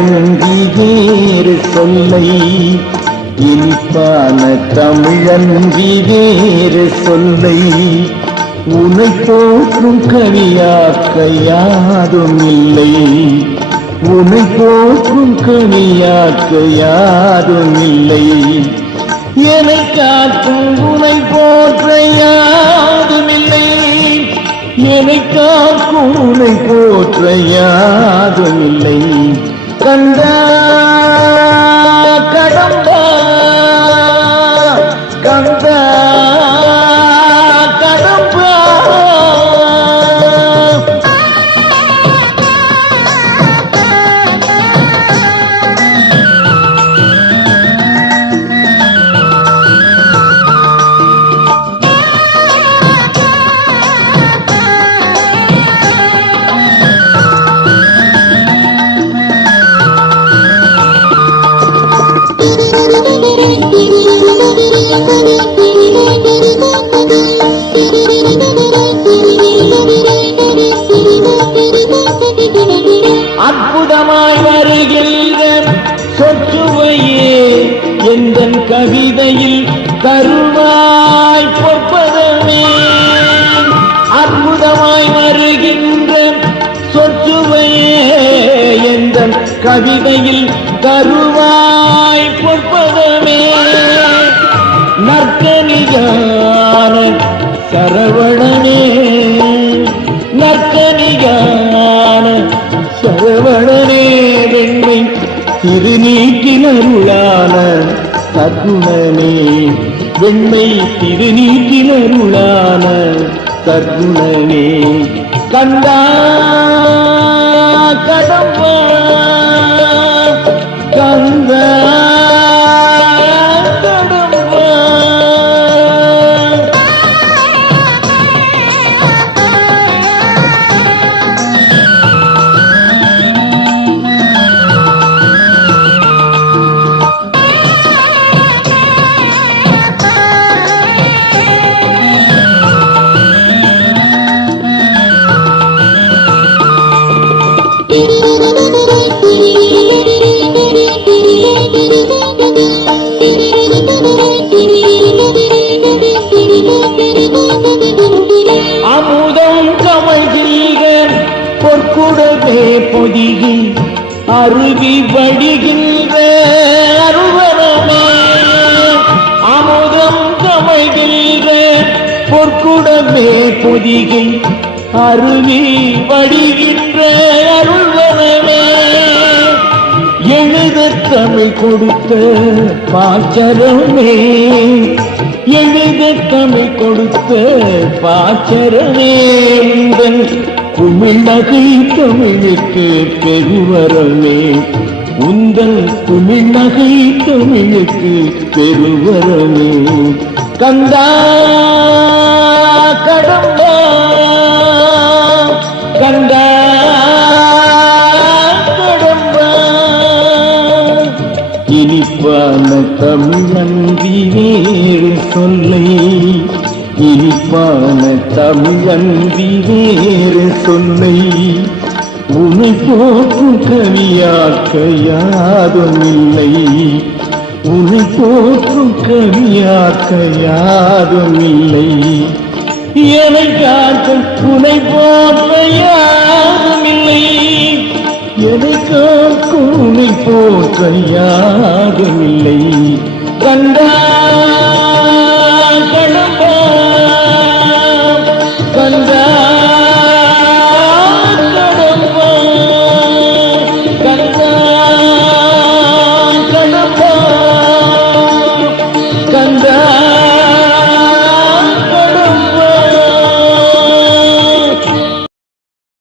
தமிழங்கீர் சொல்லை இனிப்பான தமிழங்கீர் சொல்லை. உனை போற்றும் கனியாக்க யாரும் இல்லை உனை போற்றும் கனியாக்க யாரும் இல்லை என்னை காக்கும் உனை போற்ற யாரும் இல்லை என்னை காக்கும் உனை போற்ற யாரும் இல்லை கண்டா வருகின்ற சொற்றுவையே எந்த கவிதையில் தருவாய் பொற்பதமே? அற்புதமாய் வருகின்ற சொற்றுவையே எந்த கவிதையில் தருவாய் பொற்பதமே? நற்கனிகான சரவணனே நற்கனிகான சரவணனே வெண்மை திருநீட்டினருளான சகுணனே வெண்மை திருநீட்டினருளான சகுணனே கண்டா கடம்பா பொற்குடவே பொதியில் அருவி வடிகின்ற அருவரமே அமுதம் கமழ்கின்ற பொற்குடமே பொதியில் அருவி வடிகின்ற அருள்வரமே எழுத தமிழ் கொடுத்த பாச்சரமே எழுத தமிழ் கொடுத்த பாச்சரமே உந்தன் தமிழுக்கு பெருவரமே உந்தன் குமிழ் தமிழுக்கு பெருவரமே கந்தா கடம்பா கந்தா கடம்பா. இனிப்பான தமிழ் வேறு இனிப்பான தமிழன்றி வேறு சொல்லை உனை போற்றும் கவியாக்க யாரும் இல்லை. உனை போற்றும் கவியாக்க யாரும் இல்லை. எனக்காக உனை போற்ற யாரும் இல்லை. எனக்காக உனை போற்ற யாரும் இல்லை.